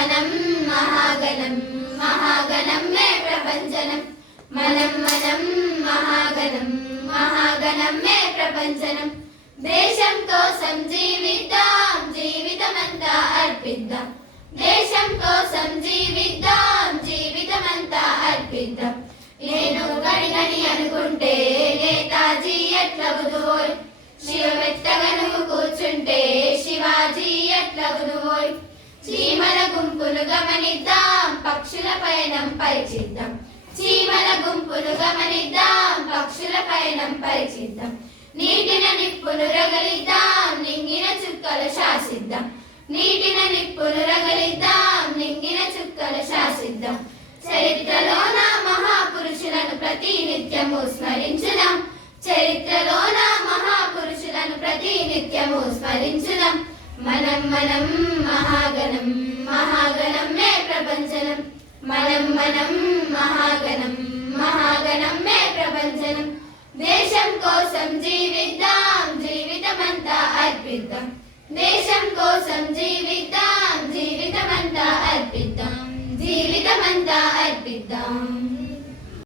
మనం మహాగణం మహాగణం మే ప్రపంచనం మనం మహాగణం మహాగణం మే ప్రపంచనం దేశం కోసం జీవిద్దాం జీవితమంతా అర్పిద్దాం దేశం కోసం జీవిద్దాం జీవితమంతా అర్పిద్దాం నేను గడిగడి అనుకుంటే నేతాజీ ఎట్లవుదువోయ్ శివమెత్తగా నువ్వు కూర్చుంటే శివాజీ ఎట్లవుదువోయ్ చీమల గుంపును గమనిద్దాం పక్షుల పయనం పరిచిద్దాం చీమల గుంపును గమనిద్దాం పక్షుల పయనం పరిచిద్దాం నీటిన నిప్పును రగలిద్దాం నింగిన చుక్కలు శాసిద్దాం నీటిన నిప్పును రగలిద్దాం నింగిన చుక్కలు శాసిద్దాం చరిత్రలో నా మహాపురుషులను ప్రతినిత్యము స్మరించుదాం చరిత్రలో నా మహాపురుషులను ప్రతినిత్యము స్మరించుదాం మనం మహాగణం మహాగణం మే ప్రపంచనం మనం మహాగణం మహాగణం మే ప్రపంచనం దేశం కోసం జీవిద్దాం జీవితమంతా అర్పిద్దాం దేశం కోసం జీవిద్దాం జీవితమంతా అర్పిద్దాం జీవితమంతా అర్పిద్దాం